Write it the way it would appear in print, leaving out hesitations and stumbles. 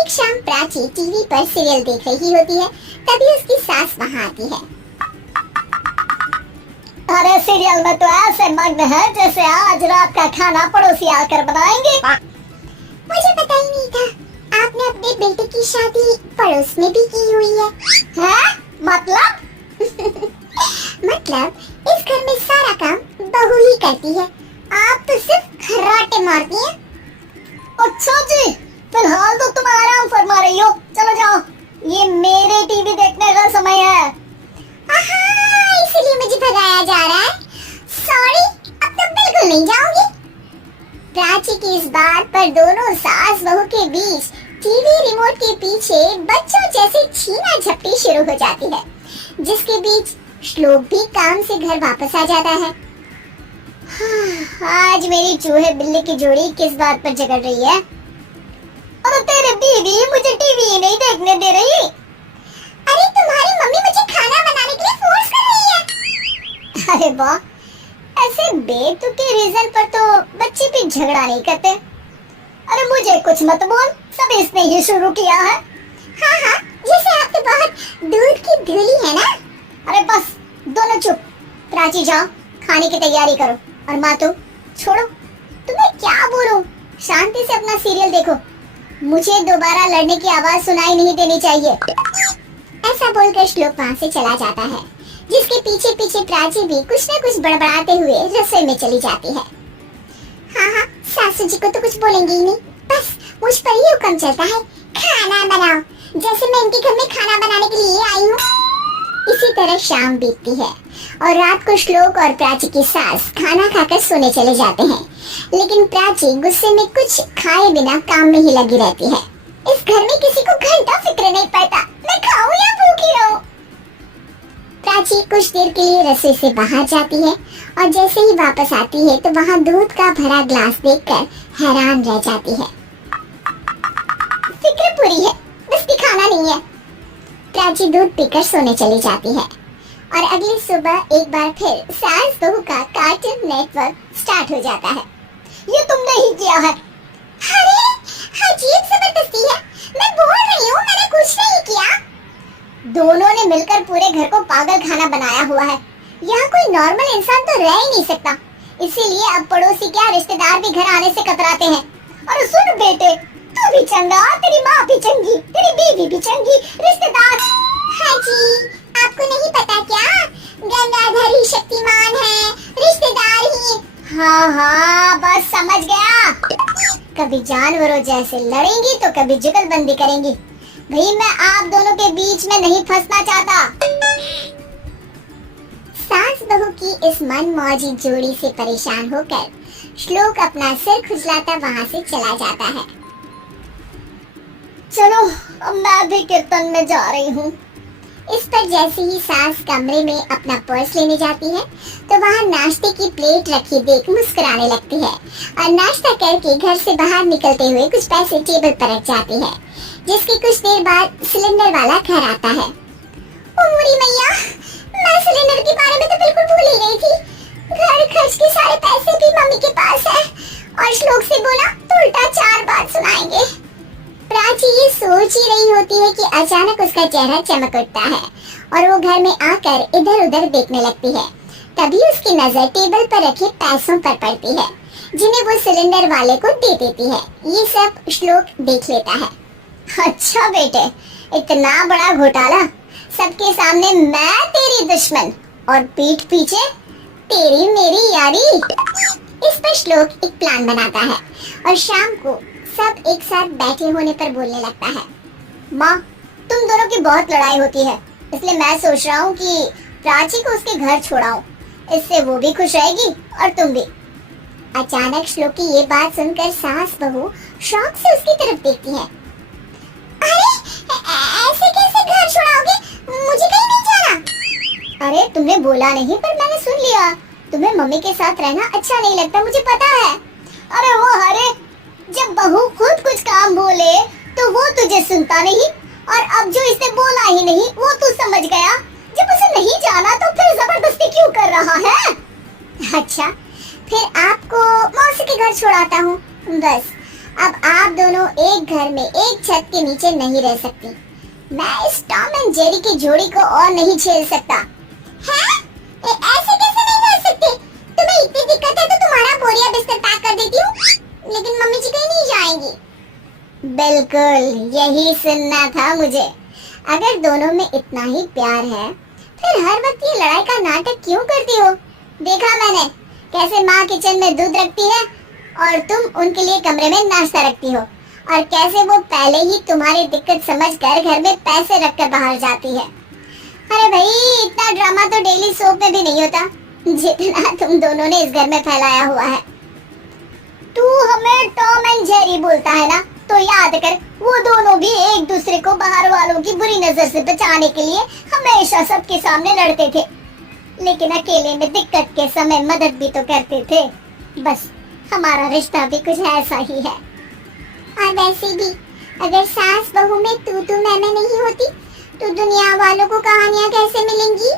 एक शाम प्राची टीवी पर सीरियल देख रही होती है, तभी उसकी सास वहाँ आती है। अरे सीरियल में तो ऐसे मग्न है जैसे आज रात का खाना पड़ोसी आकर बनाएंगे। मुझे पता ही नहीं था आपने अपने बेटे की शादी पड़ोस में भी की हुई है। हैं? मतलब? मतलब इस घर में सारा काम बहू ही करती है, आप तो सिर्फ खर्राटे मारती हैं। अच्छा जी, फिलहाल तो तुम आराम फरमा रही हो, चलो जाओ, ये मेरे टीवी देखने का समय है। इसलिए मुझे भगाया जा रहा है। सॉरी, अब तो बिल्कुल नहीं जाऊंगी। प्राची की इस बात पर दोनों सास बहू के बीच टीवी रिमोट के पीछे बच्चों जैसे छीना झपटी शुरू हो जाती है, जिसके बीच श्लोक भी काम से घर वापस आ जाता है। आज मेरी चूहे बिल्ली की जोड़ी किस बात पर झगड़ रही है? अरे तेरे बीवी मुझे टीवी नहीं देखने दे रही। अरे तुम्हारी मम्मी मुझे खाना बनाने के लिए फोर्स कर रही है। अरे वाह, ऐसे बेतुके रीजन पर तो बच्चे भी झगड़ा नहीं करते। अरे मुझे कुछ मत बोल, सब इसने ही शुरू किया है। हाँ, जैसे आप तो बहुत दूध की धूली है ना। अरे बस दोनों चुप, प्राची जाओ खाने की तैयारी करो, और माँ तुम छोड़ो, तुम्हें क्या बोलूं, शांति से अपना सीरियल देखो, मुझे दोबारा लड़ने की आवाज सुनाई नहीं देनी चाहिए। ऐसा बोलकर श्लोक वहाँ से चला जाता है, जिसके पीछे पीछे प्राची भी कुछ न कुछ बड़बड़ाते हुए रसोई में चली जाती है। हाँ, सासू जी को तो कुछ बोलेंगे ही नहीं, बस मुझ पर ही हुक्म चलता है, खाना बनाओ, जैसे मैं इनके घर में खाना बनाने के लिए आई हूँ। इसी तरह शाम बीतती है और रात को श्लोक और प्राची की सास खाना खाकर सोने चले जाते हैं, लेकिन प्राची गुस्से में कुछ खाए बिना काम में ही लगी रहती है। इस घर में किसी को घंटा फिक्र नहीं पड़ता, मैं खाऊं या भूखी रहूं। प्राची कुछ देर के लिए रसोई से बाहर जाती है और जैसे ही वापस आती है तो वहाँ दूध का भरा ग्लास देखकर हैरान रह जाती है। फिक्र पूरी है, बस दिखाना नहीं है। प्राची दूध पीकर सोने चली जाती है और अगली सुबह एक बार फिर सास बहू का कार्टून नेटवर्क स्टार्ट हो जाता है। ये तुमने ही किया है। अरे अजीब जबरदस्ती है, मैं बोल रही हूँ मैंने कुछ नहीं किया। दोनों ने मिलकर पूरे घर को पागल खाना बनाया हुआ है। यहाँ कोई नॉर्मल इंसान तो रह ही नहीं सकता, इसीलिए अब पड़ोसी क्या रिश्तेदार भी घर आने से कतराते हैं। और सुन बेटे, तू भी चंगा, तेरी माँ भी चंगी, तेरी बीवी भी चंगी, रिश्तेदार। हाँ जी, आपको नहीं पता क्या, गंगाधर ही शक्तिमान है, रिश्तेदार ही। हाँ, बस समझ गया। कभी जानवरों जैसे लड़ेंगी तो कभी जुगलबंदी करेंगी। भाई मैं आप दोनों के बीच में नहीं फंसना चाहता। सास बहू की इस मनमौजी जोड़ी से परेशान होकर श्लोक अपना सिर खुजलाता वहाँ से चला जाता है। चलो अब मैं भी कीर्तन में जा रही हूँ। इस पर जैसे ही सास कमरे में अपना पर्स लेने जाती है तो वहाँ नाश्ते की प्लेट रखी देख मुस्कुराने लगती है और नाश्ता करके घर से बाहर निकलते हुए कुछ पैसे टेबल पर रख जाती है, जिसके कुछ देर बाद सिलेंडर वाला घर आता है। ओ मुरी मैया, मैं सिलेंडर के बारे में तो बिल्कुल भूल ही गई थी। घर खर्च के सारे पैसे भी मम्मी के पास है और श्लोक से बोला तो उल्टा 4 बात सुनाएंगे। प्राची ये सोच ही रही होती है कि अचानक उसका चेहरा चमक उठता है और वो घर में आकर इधर उधर देखने लगती है। तभी उसकी नजर टेबल पर रखे पैसों पर पड़ती है, जिन्हें वो सिलेंडर वाले को दे देती है। ये सब श्लोक देख लेता है। अच्छा बेटे, इतना बड़ा घोटाला, सबके सामने मैं तेरी दुश्मन और पीठ पीछे तेरी मेरी यारी। इस पर श्लोक एक प्लान बनाता है और शाम को सब एक साथ बैठे होने पर बोलने लगता है। माँ, तुम दोनों की बहुत लड़ाई होती है, इसलिए मैं सोच रहा हूँ कि प्राची को उसके घर छोड़ाऊं, इससे वो भी खुश रहेगी और तुम भी। अचानक श्लोक की ये बात सुनकर सास बहू शौक से उसकी तरफ देखती है। अरे ऐसे कैसे घर छोड़ाओगे, मुझे कहीं नहीं जाना। अरे तुमने बोला नहीं पर मैंने सुन लिया, तुम्हें मम्मी के साथ रहना अच्छा नहीं लगता, मुझे पता है। अरे वो अरे जब बहू खुद कुछ काम बोले तो वो तुझे सुनता नहीं, और अब जो इसने बोला ही नहीं वो तू समझ गया। जब उसे नहीं जाना तो फिर जबरदस्ती क्यों कर रहा है? अच्छा, फिर आपको मौसी के घर छोड़ाता हूँ, बस अब आप दोनों एक घर में एक छत के नीचे नहीं रह सकती। मैं इस टॉम एंड जेरी की जोड़ी को और नहीं झेल सकता। हैं? ऐसे कैसे नहीं रह सकते? तुम्हें इतनी दिक्कत है तो तुम्हारा बोरिया बिस्तर पैक कर देती हूँ, लेकिन मम्मी जी कहीं नहीं जाएंगी। बिल्कुल यही सुनना था मुझे। अगर दोनों में इतना ही प्यार है फिर हर वक्त ये लड़ाई का नाटक क्यों करती हो? देखा मैंने कैसे माँ किचन में दूध रखती है और तुम उनके लिए कमरे में नाश्ता रखती हो, और कैसे वो पहले ही तुम्हारी दिक्कत समझकर घर में पैसे रखकर बाहर जाती है। अरे भाई, इतना ड्रामा तो डेली सोप में भी नहीं होता जितना तुम दोनों ने इस घर में फैलाया हुआ है। तू हमें टॉम एंड जेरी बोलता है ना, तो याद कर वो दोनों भी एक दूसरे को बाहर वालों की बुरी नजर से बचाने के लिए हमेशा सबके सामने लड़ते थे, लेकिन अकेले में दिक्कत के समय मदद भी तो करते थे। बस हमारा रिश्ता भी कुछ ऐसा ही है। और वैसे भी अगर सास बहू में तू मैं नहीं होती तो दुनिया वालों को कहानियाँ कैसे मिलेंगी?